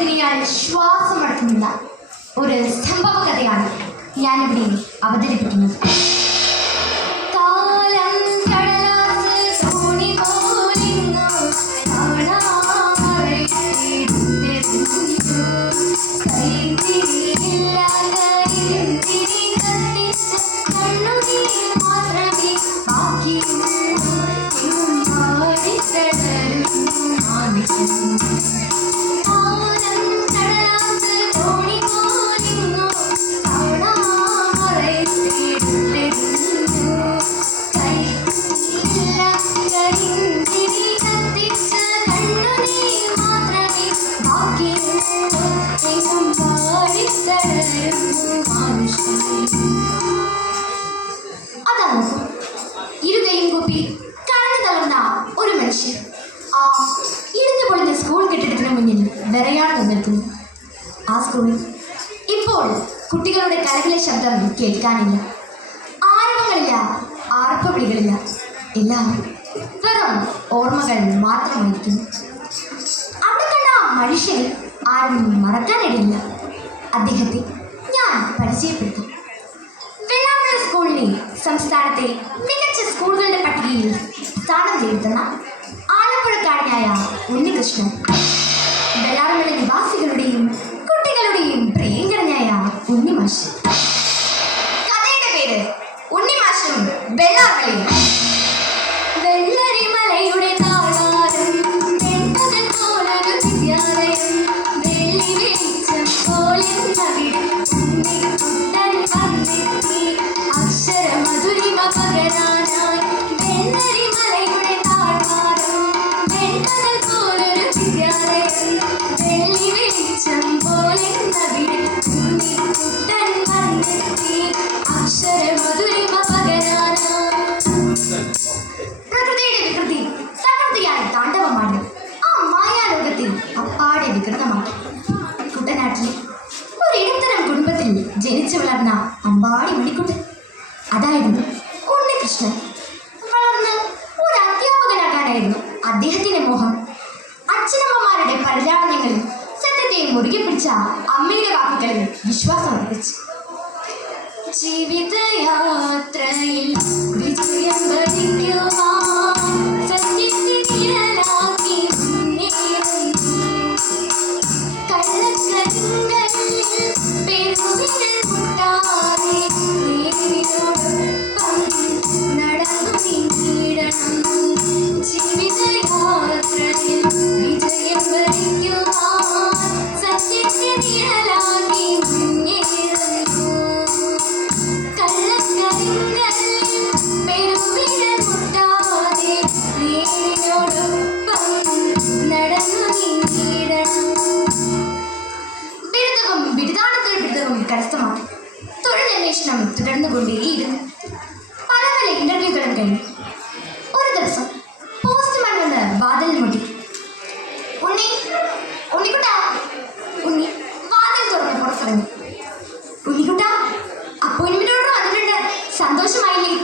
വേദനയാൽ ശ്വാസം അടക്കുന്നില്ല ഒരു സംഭവ കഥയാണ് ഞാനിവിടെ അവതരിപ്പിക്കുന്നത്. Thank കടലാസ് പാടിത്തളരുന്നു ആവശ്യം അതാ നോക്കൂ ഇരുകയും കുപ്പി കറങ്ങി തളർന്ന ഒരു മനുഷ്യൻ. ആ ഇടിഞ്ഞു സ്കൂൾ കെട്ടിടത്തിന് മുന്നിൽ വിറയാട് നിൽക്കുന്നു ആ സ്കൂളിൽ ഇപ്പോൾ കുട്ടികളുടെ കലകിലെ ശബ്ദം കേൾക്കാനില്ല. ആരവങ്ങളില്ല ആർപ്പവിളികളില്ല. എല്ലാം വെറും ഓർമ്മകൾ മാത്രമായിരിക്കുന്നു. അവിടെ കണ്ട മനുഷ്യൻ ആരും മറക്കാനിടയില്ല. അദ്ദേഹത്തെ പരിചയപ്പെടുത്തും. വെള്ളാമ്പല സ്കൂളിനെ സംസ്ഥാനത്തെ മികച്ച സ്കൂളുകളുടെ പട്ടികയിൽ സ്ഥാനം ചെയ്തിരുന്ന ആലപ്പുഴക്കാരനായ ഉണ്ണികൃഷ്ണൻ. വെള്ളാമ്പല നിവാസികളുടെയും കുട്ടികളുടെയും പ്രിയങ്കരനായ ഉണ്ണിമാഷ്. കഥയുടെ പേര് ഉണ്ണിമാഷും വെള്ളാമ്പലയും വെള്ളരിമലയുടെ വെളിച്ചം Thank you. മുറുകെ പിടിച്ച അമ്മയുടെ വാക്കുകളിൽ വിശ്വാസം അർപ്പിച്ചു ജീവിതയാത്രയിൽ വിജയം വരിക്കുവാൻ തൊഴിലന്വേഷണം തുടർന്നുകൊണ്ടേയിരുന്നു പല പല ഇന്റർവ്യൂകളും കഴിഞ്ഞു. ഒരു ദിവസം പോസ്റ്റ്മാൻ വന്ന് വാതിൽ മുട്ടി. ഉണ്ണി ഉണ്ണിക്കുട്ടാ ഉണ്ണി വാതിൽ തുറന്ന് പുറത്തിറങ്ങി ഉണ്ണിക്കുട്ട അപ്പോയിന്റ്മെന്റ് ഓർഡർ വന്നിട്ടുണ്ട്. സന്തോഷമായില്ലേ?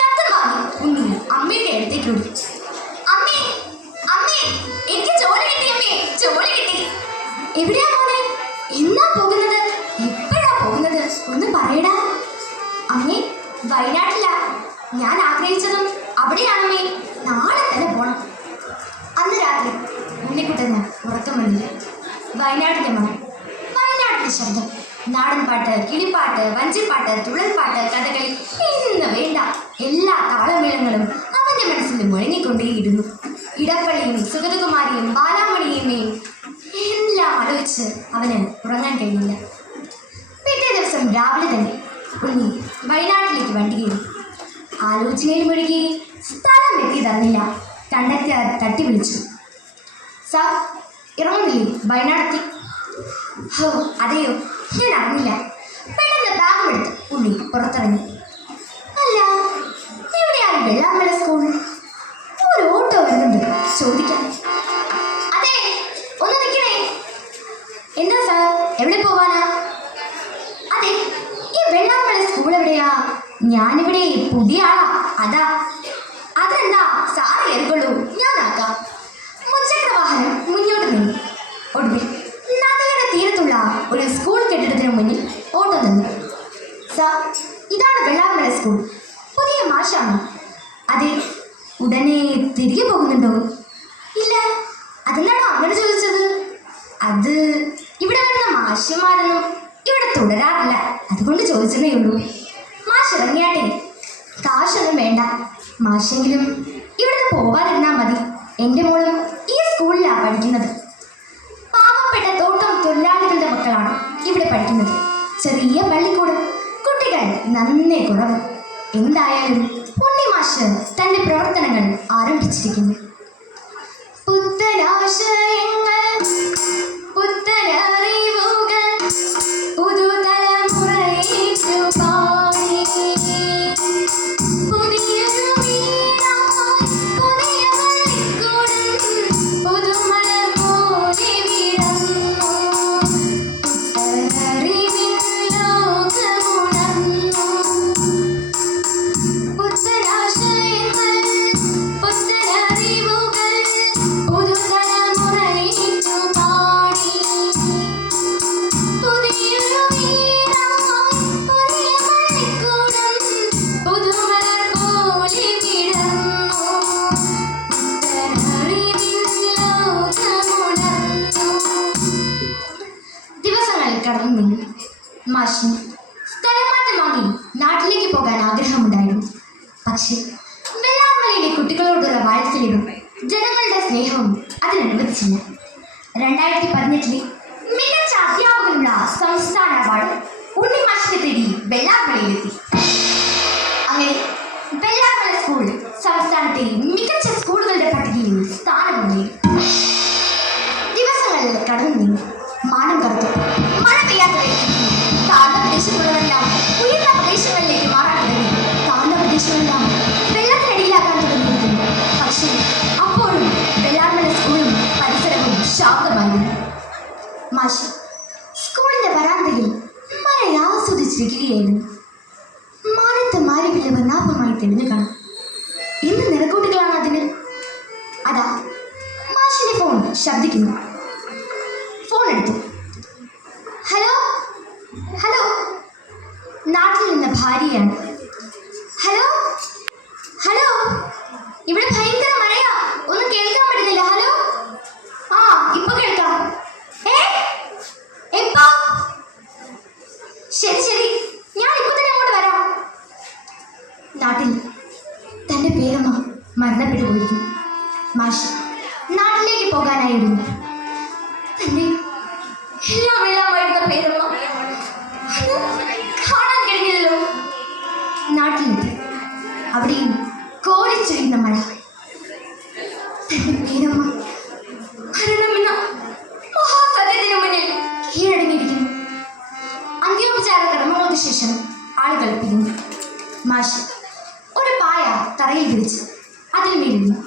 കത്ത് വാങ്ങി ഉണ്ണി അമ്മയുടെ അടുത്തേക്ക് ഓടി അമ്മേ അമ്മേ എനിക്ക് ജോലി കിട്ടി അമ്മേ ജോലി കിട്ടി. എവിടെയാ വയനാട്ടില. ഞാൻ ആഗ്രഹിച്ചതും അവിടെയാണമ്മേ നാളെ തന്നെ പോണം. അന്ന് രാത്രി ഉണ്ണിക്കുട്ടന് ഉറക്കം വന്നില്ല വയനാട്ടിലെ മണം വയനാട്ടിലെ ശബ്ദം നാടൻ പാട്ട് കിളിപ്പാട്ട് വഞ്ചിപ്പാട്ട് തുഴൽപ്പാട്ട് കഥകളി ഇന്ന് വേണ്ട. എല്ലാ താളമേളങ്ങളും ഞാൻ അറിഞ്ഞില്ല പെട്ടെന്ന് ബാഗും എടുത്ത് ഉണ്ണി പുറത്തിറങ്ങി. മാഷെങ്കിലും ഇവിടുന്ന് പോവാതിരുന്നാൽ മതി. എന്റെ മോളും ഈ സ്കൂളിലാണ് പഠിക്കുന്നത്. പാവപ്പെട്ട തോട്ടം തൊഴിലാളികളുടെ മക്കളാണ് ഇവിടെ പഠിക്കുന്നത്. ചെറിയ പള്ളിക്കൂടം കുട്ടികൾ നന്നേ കുറവ്. എന്തായാലും ഉണ്ണി മാഷ് തന്റെ പ്രവർത്തനങ്ങൾ ആരംഭിച്ചിരിക്കുന്നു. അതാ മാഷിന്റെ ഫോൺ ശബ്ദിക്കുന്നു. ഫോൺ എടുത്തു. ഹലോ? ഹലോ? നാട്ടിൽ നിന്ന് ഭാര്യയാണ്. ഹലോ? ഹലോ? ഇവിടെ ഭയങ്കര മഴയാ. ഒന്നും കേൾക്കാൻ പറ്റുന്നില്ല. ഹലോ? ആ ഇപ്പൊ കേൾക്കാം. ഏ? ശരി ശരി. ഞാൻ ഇപ്പൊ തന്നെ അങ്ങോട്ട് വരാം. നാട്ടിൽ തന്റെ പേരമ്മ മരണപ്പെട്ടു പോയിരിക്കുന്നു മാഷ് നാട്ടിലേക്ക് പോകാനായിരുന്നു. തന്റെ എല്ലാം എല്ലാമായിരുന്ന പേരമ്മ കാണാൻ കഴിഞ്ഞില്ലല്ലോ നാട്ടിലെത്തി അവിടെയും കോടിച്ചൊരിയുന്ന മഴ. തന്റെ പേരമ്മ മരണമെന്ന മഹാസത്യത്തിന് മുന്നിൽ കീഴടങ്ങിയിരിക്കുന്നു. അന്ത്യോപചാര കർമ്മങ്ങൾക്ക് ശേഷം ആളുകൾ പിരിഞ്ഞു. മാഷ് ഒരു പായ തറയിൽ വിരിച്ച് അതിൽ വീഴുന്നു.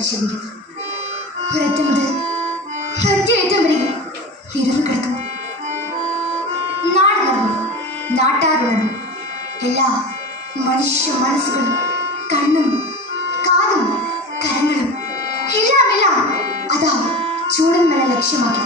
പരിശോധിക്കും ഒരറ്റം കിടക്കും. നാട്ടാറുണർന്നു എല്ലാ മനുഷ്യ മനസ്സുകളും കണ്ണും കാതും കരങ്ങളും എല്ലാം എല്ലാം അതാ ചൂടൻ മല ലക്ഷ്യമാക്കി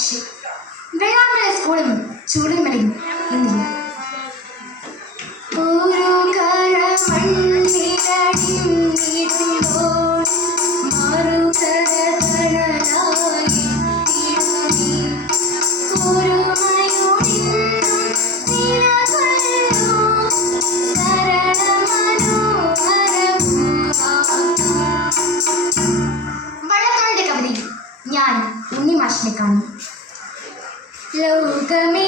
കാശി വെള്ളാമ്പല സ്കൂളും ചൂടുമലയും ഇന്നില്ല ലോകമേ